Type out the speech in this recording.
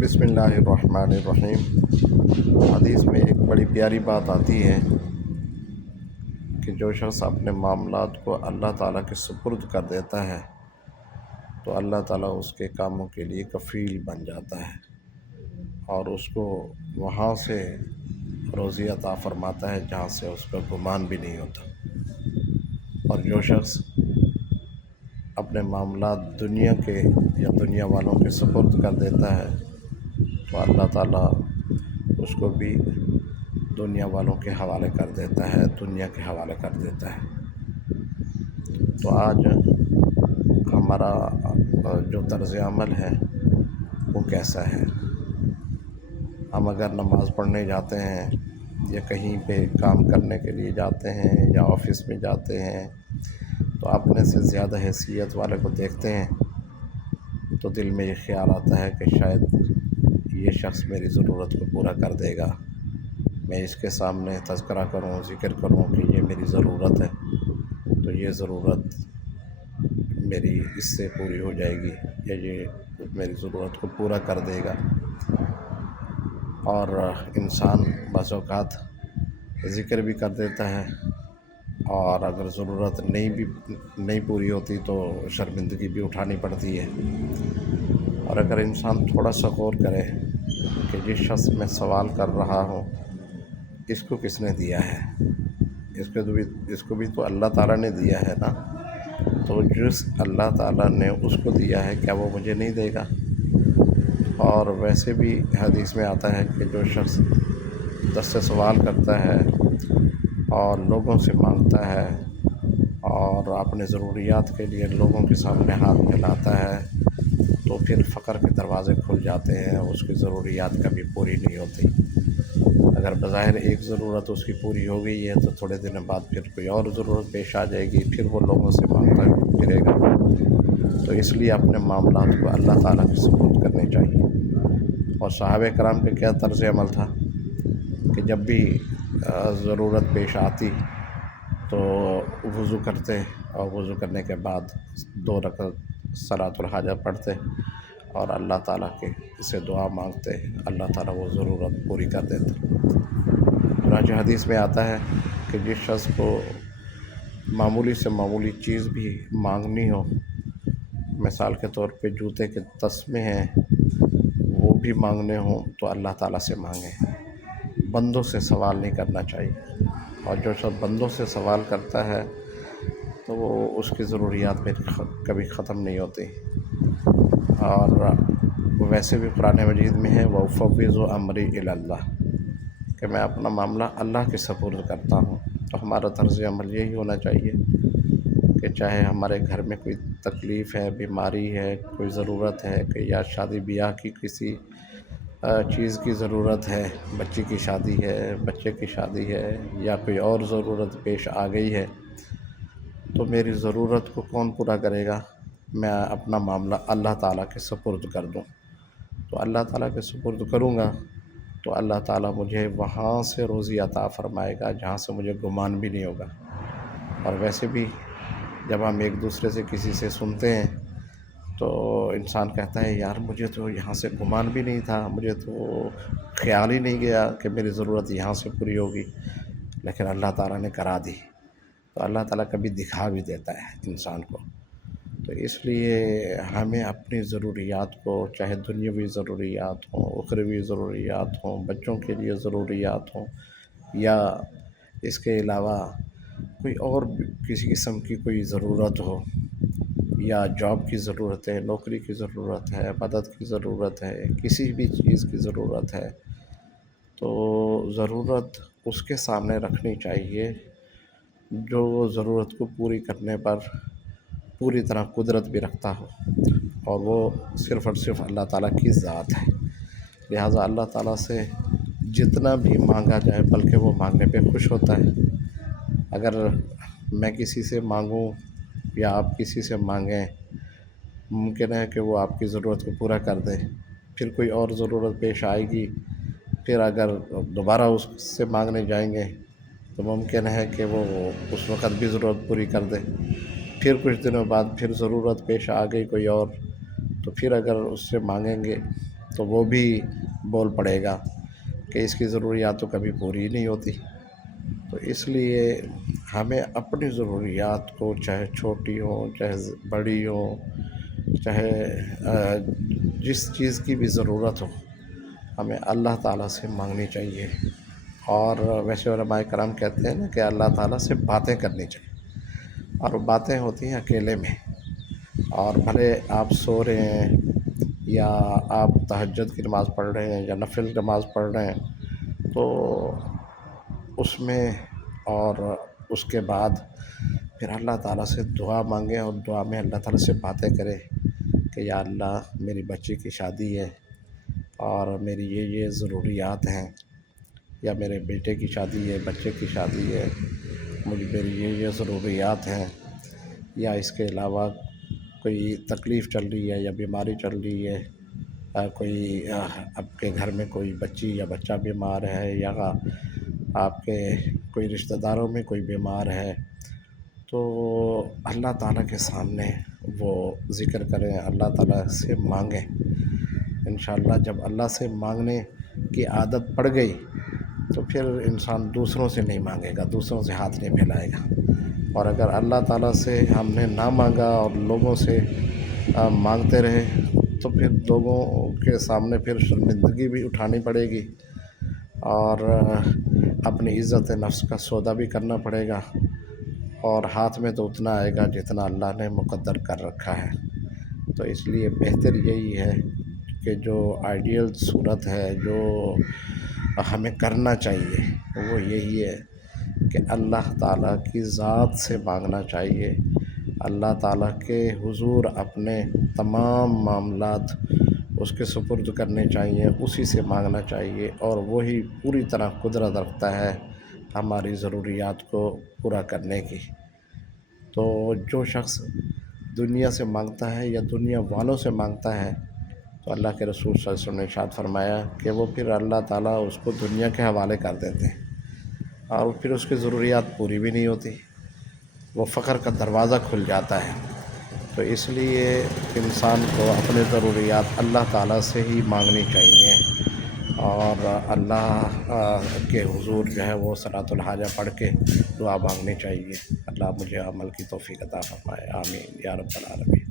बिस्मिल्लाहिर्रहमानिर्रहीम। हदीस में एक बड़ी प्यारी बात आती है कि जो शख्स अपने मामलात को अल्लाह ताला के सुपुर्द कर देता है तो अल्लाह ताला उसके कामों के लिए कफ़ील बन जाता है और उसको वहाँ से रोज़ी अता फरमाता है जहाँ से उसका गुमान भी नहीं होता। और जो शख्स अपने मामलात दुनिया के या दुनिया वालों के सुपुर्द कर देता है तो अल्लाह ताला उसको भी दुनिया वालों के हवाले कर देता है, दुनिया के हवाले कर देता है। तो आज हमारा जो तर्ज़ अमल है वो कैसा है? हम अगर नमाज़ पढ़ने जाते हैं या कहीं पे काम करने के लिए जाते हैं या ऑफ़िस में जाते हैं तो अपने से ज़्यादा हैसियत वाले को देखते हैं तो दिल में ये ख़्याल आता है कि शायद ये शख्स मेरी ज़रूरत को पूरा कर देगा। मैं इसके सामने तज़किरा करूँ, ज़िक्र करूँ कि ये मेरी ज़रूरत है तो ये ज़रूरत मेरी इससे पूरी हो जाएगी या ये मेरी ज़रूरत को पूरा कर देगा। और इंसान बस औक़ात ज़िक्र भी कर देता है और अगर ज़रूरत नहीं पूरी होती तो शर्मिंदगी भी उठानी पड़ती है। और अगर इंसान थोड़ा सा गौर करे कि जिस शख्स मैं सवाल कर रहा हूँ इसको किसने दिया है, इसको भी तो अल्लाह ताला ने दिया है ना। तो जिस अल्लाह ताला ने उसको दिया है क्या वो मुझे नहीं देगा? और वैसे भी हदीस में आता है कि जो शख्स 10 से सवाल करता है और लोगों से मांगता है और अपने ज़रूरियात के लिए लोगों के सामने हाथ फैलाता है तो फिर फ़क़र के दरवाज़े खुल जाते हैं, उसकी ज़रूरियात कभी पूरी नहीं होती। अगर बज़ाहिर एक ज़रूरत उसकी पूरी हो गई है तो थोड़े दिनों बाद फिर कोई और ज़रूरत पेश आ जाएगी, फिर वो लोगों से मांगता फिरेगा। तो इसलिए अपने मामलात को अल्लाह ताला के सुपुर्द करने चाहिए। और सहाबे कराम का क्या तर्ज़ अमल था कि जब भी ज़रूरत पेश आती तो वज़ू करते और वज़ू करने के बाद 2 रकात सलातुल हाजत पढ़ते और अल्लाह ताला के से दुआ मांगते, अल्लाह ताला वो ज़रूरत पूरी कर देते। चुनांचे हदीस में आता है कि जिस शख्स को मामूली से मामूली चीज़ भी मांगनी हो, मिसाल के तौर पे जूते के तस्मे हैं वो भी मांगने हों तो अल्लाह ताला से मांगें, बंदों से सवाल नहीं करना चाहिए। और जो शख्स बंदों से सवाल करता है तो वो उसकी ज़रूरियात में कभी ख़त्म नहीं होती। और वैसे भी कुरान मजीद में है वफ़व्विज़ु अमरी इलल्लाह कि मैं अपना मामला अल्लाह के सपुर्द करता हूँ। तो हमारा तर्ज़ अमल यही होना चाहिए कि चाहे हमारे घर में कोई तकलीफ़ है, बीमारी है, कोई ज़रूरत है कि या शादी ब्याह की किसी चीज़ की ज़रूरत है, बच्ची की शादी है, बच्चे की शादी है या कोई और ज़रूरत पेश आ गई है तो मेरी ज़रूरत को कौन पूरा करेगा? मैं अपना मामला अल्लाह ताला के सुपुर्द कर दूँ। तो अल्लाह ताला के सुपुर्द करूँगा तो अल्लाह ताला मुझे वहाँ से रोज़ी अता फ़रमाएगा जहाँ से मुझे गुमान भी नहीं होगा। और वैसे भी जब हम एक दूसरे से किसी से सुनते हैं तो इंसान कहता है यार मुझे तो यहाँ से गुमान भी नहीं था, मुझे तो ख़्याल ही नहीं गया कि मेरी ज़रूरत यहाँ से पूरी होगी, लेकिन अल्लाह ताला ने करा दी। तो अल्लाह ताला कभी दिखा भी देता है इंसान को। तो इसलिए हमें अपनी ज़रूरियात को, चाहे दुनियावी ज़रूरियात हों, उखरवी ज़रूरियात हों, बच्चों के लिए ज़रूरियात हों या इसके अलावा कोई और किसी किस्म की कोई ज़रूरत हो या जॉब की ज़रूरत है, नौकरी की ज़रूरत है, मदद की ज़रूरत है, किसी भी चीज़ की ज़रूरत है तो ज़रूरत उसके सामने रखनी चाहिए जो ज़रूरत को पूरी करने पर पूरी तरह कुदरत भी रखता हो और वो सिर्फ़ और सिर्फ अल्लाह ताला की ज़ात है। लिहाजा अल्लाह ताला से जितना भी मांगा जाए बल्कि वो मांगने पे खुश होता है। अगर मैं किसी से मांगूं या आप किसी से मांगें, मुमकिन है कि वो आपकी ज़रूरत को पूरा कर दे, फिर कोई और ज़रूरत पेश आएगी, फिर अगर दोबारा उससे मांगने जाएंगे तो मुमकिन है कि वो उस वक़्त भी ज़रूरत पूरी कर दे, फिर कुछ दिनों बाद फिर ज़रूरत पेश आ गई कोई और, तो फिर अगर उससे मांगेंगे تو وہ بھی بول پڑے گا کہ اس کی ضروریات تو کبھی پوری ہی نہیں ہوتی۔ تو اس لیے ہمیں اپنی ضروریات کو، چاہے چھوٹی ہوں چاہے بڑی ہوں، چاہے جس چیز کی بھی ضرورت ہو، ہمیں اللہ تعالیٰ سے مانگنی چاہیے۔ اور ویسے علماء کرام کہتے ہیں نا کہ اللہ تعالیٰ سے باتیں کرنی چاہیے، اور وہ باتیں ہوتی ہیں اکیلے میں۔ اور بھلے آپ سو رہے ہیں یا آپ تہجد کی نماز پڑھ رہے ہیں یا نفل نماز پڑھ رہے ہیں، تو اس میں اور اس کے بعد پھر اللہ تعالیٰ سے دعا مانگیں، اور دعا میں اللہ تعالیٰ سے باتیں کریں کہ یا اللہ میری بچی کی شادی ہے اور میری یہ ضروریات ہیں، یا میرے بیٹے کی شادی ہے، بچے کی شادی ہے، میری یہ ضروریات ہیں، یا اس کے علاوہ کوئی تکلیف چل رہی ہے یا بیماری چل رہی ہے، کوئی آپ کے گھر میں کوئی بچی یا بچہ بیمار ہے، یا آپ کے کوئی رشتہ داروں میں کوئی بیمار ہے، تو اللہ تعالیٰ کے سامنے وہ ذکر کریں، اللہ تعالیٰ سے مانگیں۔ انشاءاللہ جب اللہ سے مانگنے کی عادت پڑ گئی تو پھر انسان دوسروں سے نہیں مانگے گا، دوسروں سے ہاتھ نہیں پھیلائے گا۔ اور اگر اللہ تعالیٰ سے ہم نے نہ مانگا اور لوگوں سے مانگتے رہے تو پھر لوگوں کے سامنے پھر شرمندگی بھی اٹھانی پڑے گی، اور اپنی عزت نفس کا سودا بھی کرنا پڑے گا، اور ہاتھ میں تو اتنا آئے گا جتنا اللہ نے مقدر کر رکھا ہے۔ تو اس لیے بہتر یہی ہے کہ جو آئیڈیل صورت ہے، جو ہمیں کرنا چاہیے، وہ یہی ہے کہ اللہ تعالیٰ کی ذات سے مانگنا چاہیے، اللہ تعالیٰ کے حضور اپنے تمام معاملات اس کے سپرد کرنے چاہیے، اسی سے مانگنا چاہیے، اور وہی پوری طرح قدرت رکھتا ہے ہماری ضروریات کو پورا کرنے کی۔ تو جو شخص دنیا سے مانگتا ہے یا دنیا والوں سے مانگتا ہے، تو اللہ کے رسول صلی اللہ علیہ وسلم نے ارشاد فرمایا کہ وہ پھر اللہ تعالیٰ اس کو دنیا کے حوالے کر دیتے ہیں، اور پھر اس کی ضروریات پوری بھی نہیں ہوتی، وہ فقر کا دروازہ کھل جاتا ہے۔ تو اس لیے انسان کو اپنی ضروریات اللہ تعالیٰ سے ہی مانگنی چاہیے، اور اللہ کے حضور جو ہے وہ صلاۃ الحاجہ پڑھ کے دعا مانگنی چاہیے۔ اللہ مجھے عمل کی توفیق عطا فرمائے، آمین یا رب العالمین۔